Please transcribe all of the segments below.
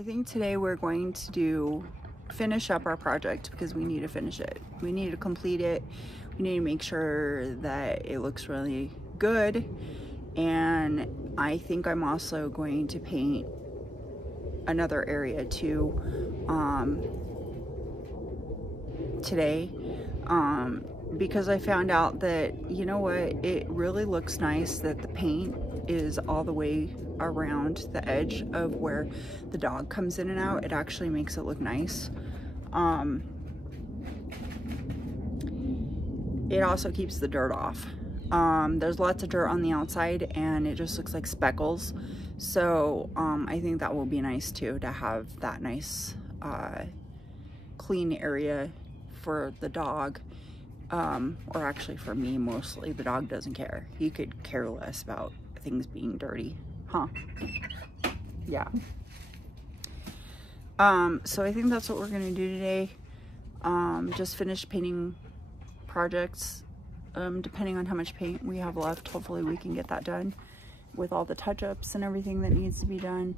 I think today we're going to finish up our project because we need to finish it. We need to complete it. We need to make sure that it looks really good. And I think I'm also going to paint another area too today, because I found out that, you know what, it really looks nice that the paint is all the way around the edge of where the dog comes in and out. It actually makes it look nice. It also keeps the dirt off. There's lots of dirt on the outside and it just looks like speckles. So I think that will be nice too, to have that nice clean area for the dog, or actually for me mostly. The dog doesn't care. He could care less about things being dirty, huh? Yeah. So I think that's what we're gonna do today. Just finish painting projects. Depending on how much paint we have left, hopefully we can get that done with all the touch-ups and everything that needs to be done.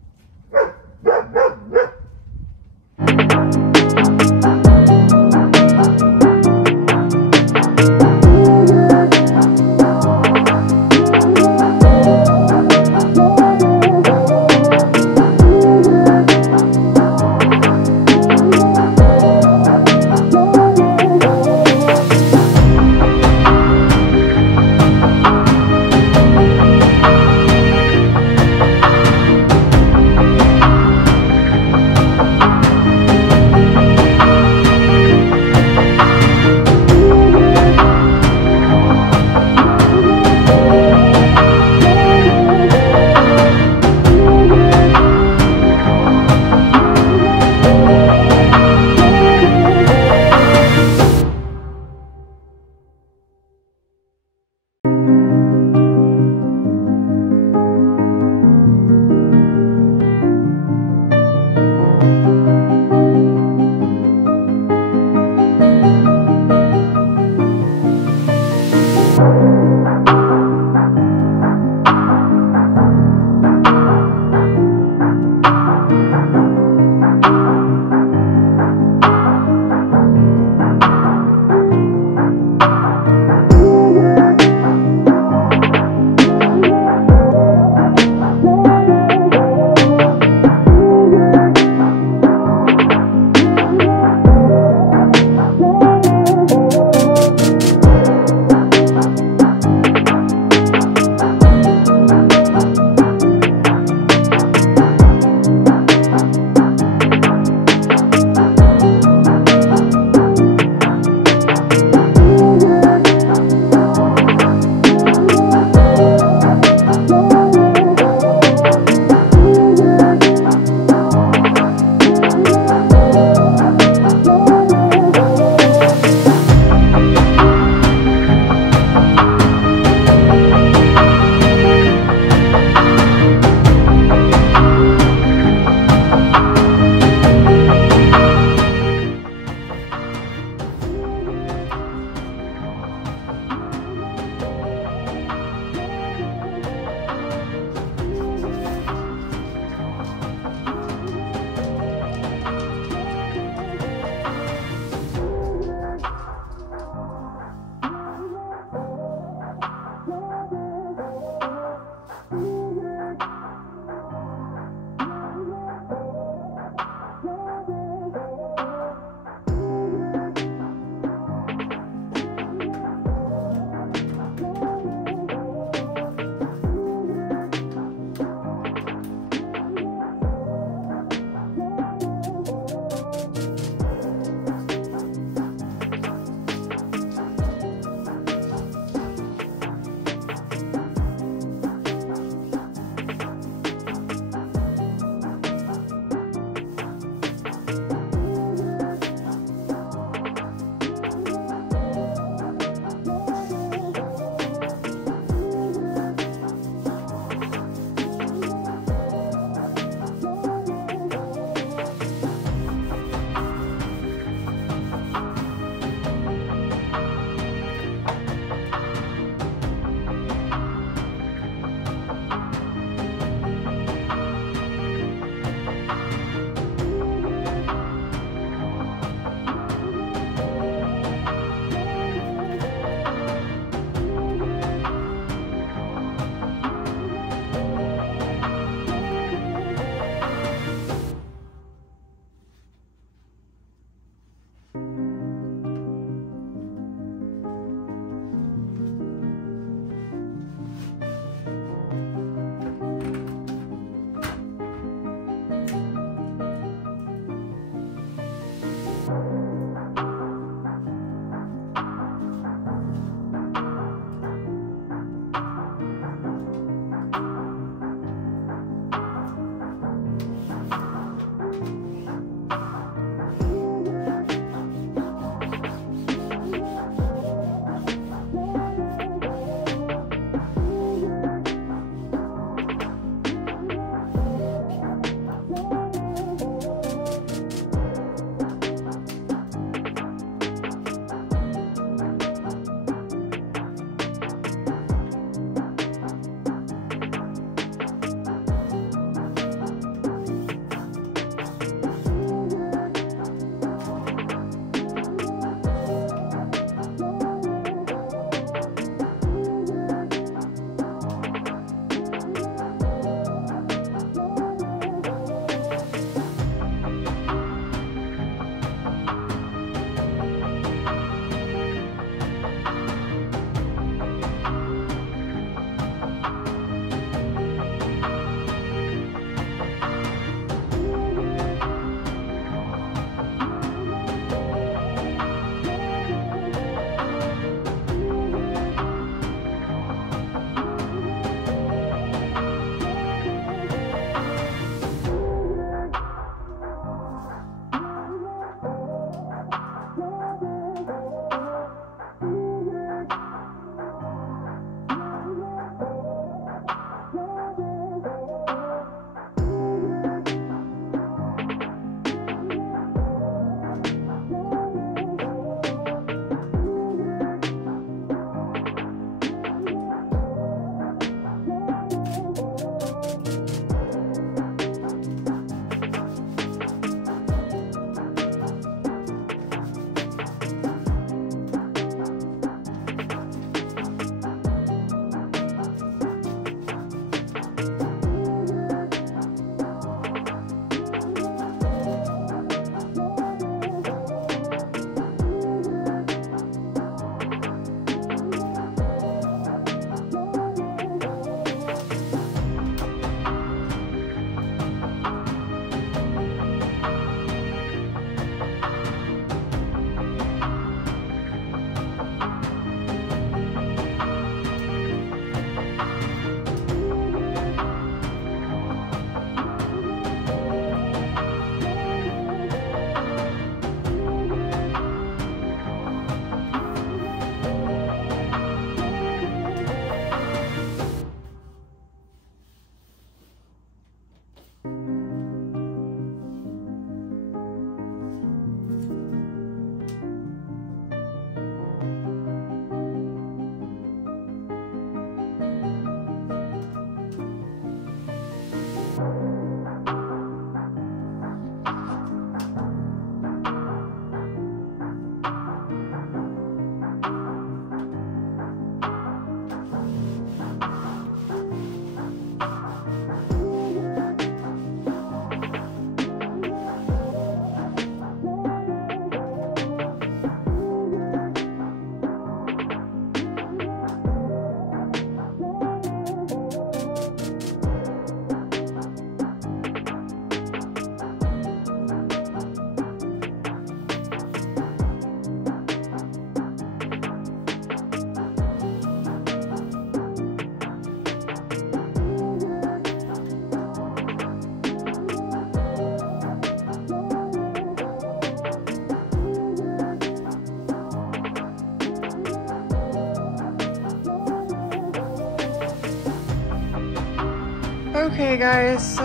Okay guys, so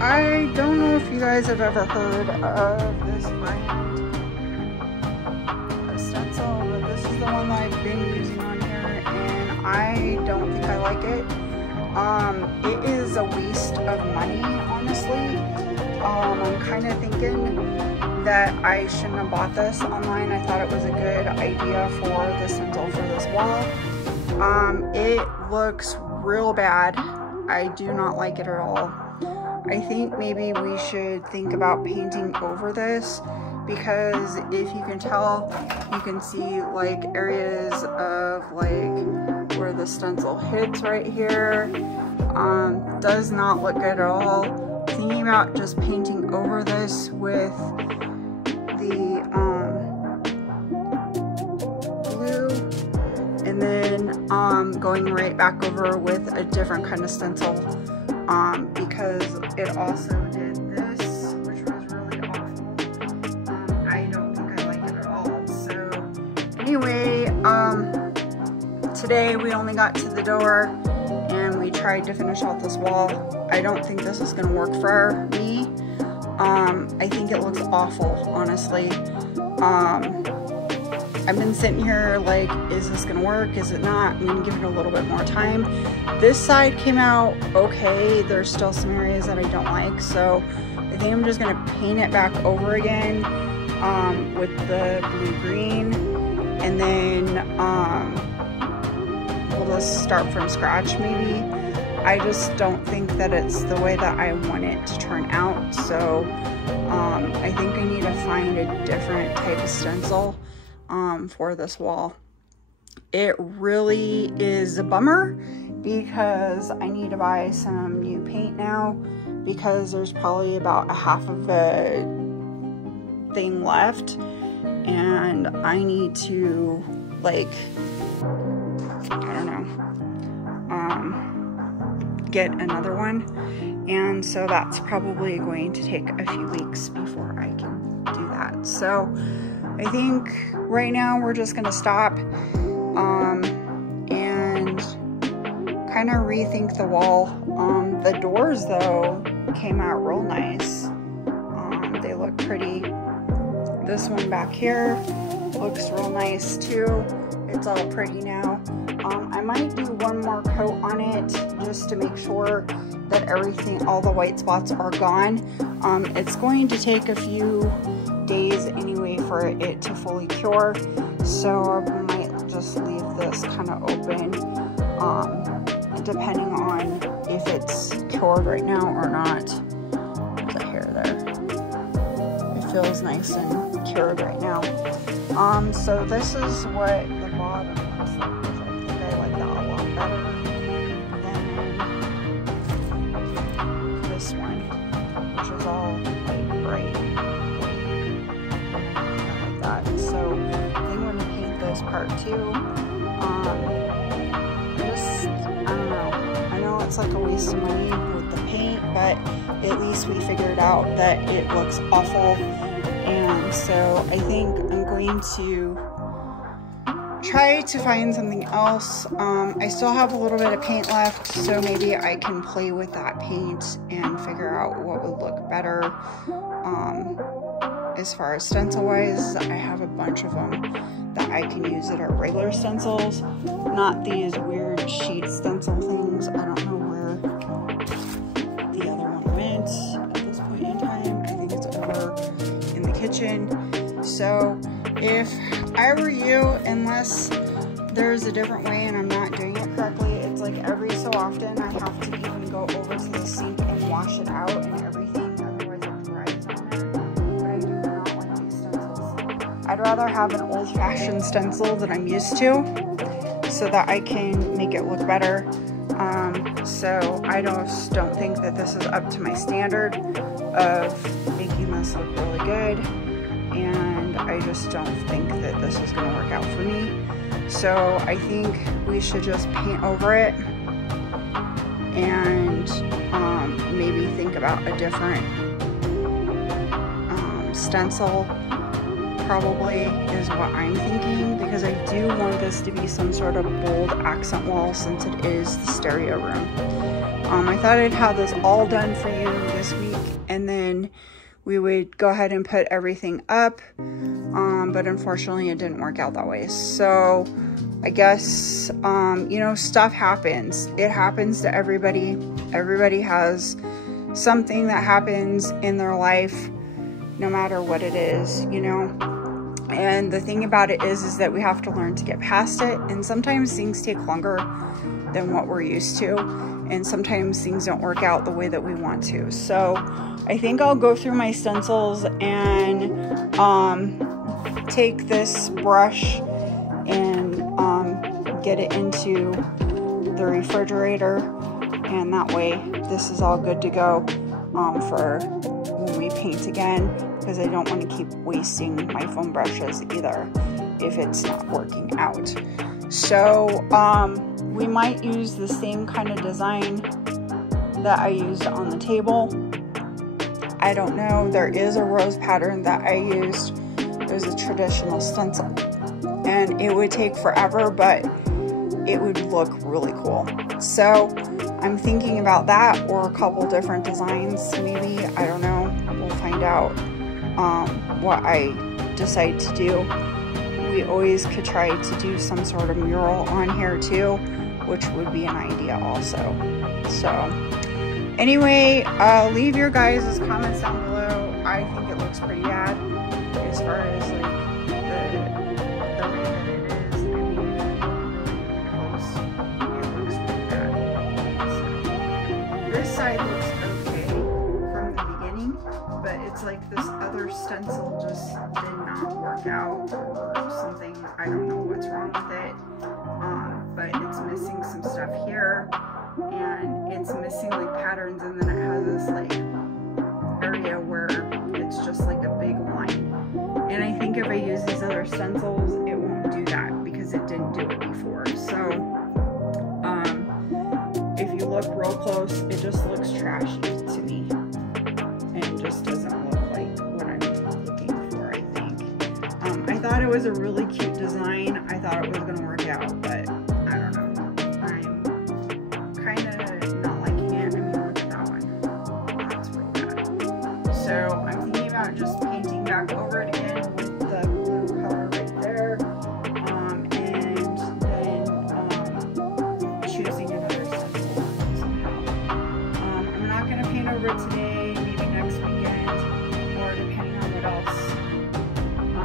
I don't know if you guys have ever heard of this brand of stencil, but this is the one that I've been using on here and I don't think I like it. It is a waste of money, honestly. I'm kind of thinking that I shouldn't have bought this online. I thought it was a good idea for the stencil for this wall. It looks real bad. I do not like it at all. I think maybe we should think about painting over this, because if you can tell, you can see like areas of like where the stencil hits right here. Does not look good at all. Thinking about just painting over this with the blue, and then going right back over with a different kind of stencil, because it also did this, which was really awful. I don't think I like it at all. So anyway, today we only got to the door and we tried to finish out this wall. I don't think this is gonna work for me. I think it looks awful, honestly. I've been sitting here like, is this gonna work? Is it not? I'm gonna give it a little bit more time. This side came out okay. There's still some areas that I don't like, so I think I'm just gonna paint it back over again with the blue-green, and then we'll just start from scratch maybe. I just don't think that it's the way that I want it to turn out, so I think I need to find a different type of stencil for this wall. It really is a bummer because I need to buy some new paint now, because there's probably about a half of a thing left and I need to, like, I don't know, get another one, and so that's probably going to take a few weeks before I can do that. So I think right now we're just gonna stop and kind of rethink the wall. The doors though came out real nice. They look pretty. This one back here looks real nice too. It's all pretty now. I might do one more coat on it just to make sure that everything, all the white spots are gone. It's going to take a few days anyway for it to fully cure, so I might just leave this kind of open, depending on if it's cured right now or not. There's a hair there. It feels nice and cured right now. So this is what the bottom looks like. I think I like that a lot better than this one, which is all like bright. So I think I'm going to paint this part too. I don't know. I know it's like a waste of money with the paint, but at least we figured out that it looks awful. And so I think I'm going to try to find something else. I still have a little bit of paint left, so maybe I can play with that paint and figure out what would look better. As far as stencil wise, I have a bunch of them that I can use that are regular stencils, not these weird sheet stencil things. I don't know where the other one went at this point in time. I think it's over in the kitchen. So if I were you, unless there's a different way and I'm not doing it correctly, it's like every so often I have to even go over to the sink and wash it out and everything. I'd rather have an old-fashioned stencil that I'm used to so that I can make it look better. So I just don't think that this is up to my standard of making this look really good, and I just don't think that this is going to work out for me. So I think we should just paint over it and maybe think about a different stencil probably is what I'm thinking, because I do want this to be some sort of bold accent wall since it is the stereo room. I thought I'd have this all done for you this week, and then we would go ahead and put everything up, but unfortunately it didn't work out that way. So I guess, you know, stuff happens. It happens to everybody. Everybody has something that happens in their life, no matter what it is, you know. And the thing about it is that we have to learn to get past it. And sometimes things take longer than what we're used to. And sometimes things don't work out the way that we want to. So I think I'll go through my stencils and take this brush and get it into the refrigerator. And that way this is all good to go for when we paint again, because I don't want to keep wasting my foam brushes either if it's not working out. So we might use the same kind of design that I used on the table. I don't know. There is a rose pattern that I used. It was a traditional stencil, and it would take forever, but it would look really cool. So I'm thinking about that, or a couple different designs maybe. I don't know. We'll find out what I decide to do. We always could try to do some sort of mural on here too, which would be an idea also. So anyway, leave your guys' comments down below. I think it looks pretty bad as far as like the way that it is. I mean, it looks pretty bad. So, this side looks okay from the beginning, but it's like this other stencil just did not work out or something. I don't know what's wrong with it, but it's missing some stuff here, and it's missing like patterns, and then it has this like area where it's just like a big line. And I think if I use these other stencils, it won't do that because it didn't do it before. So if you look real close, it just looks trashy to me, and it just doesn't look like what I'm looking for, I think. I thought it was a really cute design. I thought it was going to work out, but I don't know. I'm kind of not liking it. I mean, look at that one. That's really bad. So I'm thinking about just painting back over it again with the blue color right there, and then choosing another stencil somehow. I'm not going to paint over it today, maybe next weekend, or depending on what else I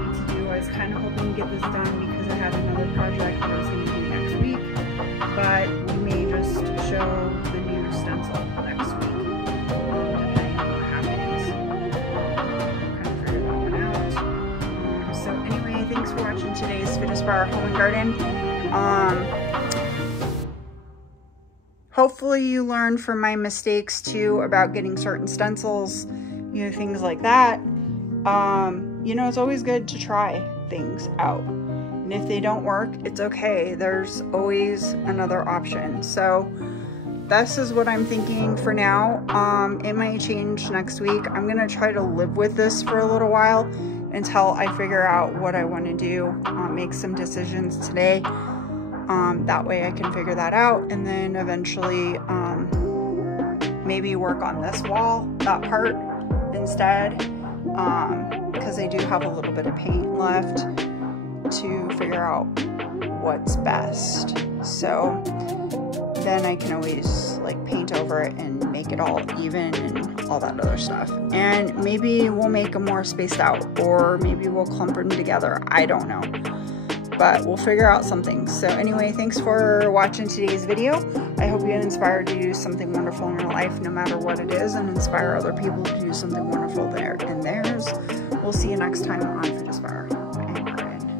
need to do. I was kind of hoping to get this done because I had another project that I was going to do next week, but we may just show the new stencil next week, depending on what happens. Kind of figure that one out. So anyway, thanks for watching today's FOODASPIRE Home and Garden. Hopefully you learned from my mistakes too about getting certain stencils, you know, things like that. You know, it's always good to try things out. And if they don't work, it's okay. There's always another option. So this is what I'm thinking for now. It might change next week. I'm gonna try to live with this for a little while until I figure out what I want to do, make some decisions today. That way I can figure that out, and then eventually maybe work on this wall, that part instead, because I do have a little bit of paint left to figure out what's best. So then I can always like paint over it and make it all even and all that other stuff. And maybe we'll make them more spaced out, or maybe we'll clump them together. I don't know, but we'll figure out something. So anyway, thanks for watching today's video. I hope you get inspired to do something wonderful in your life, no matter what it is, and inspire other people to do something wonderful in theirs. We'll see you next time on FOODASPIRE and Garden.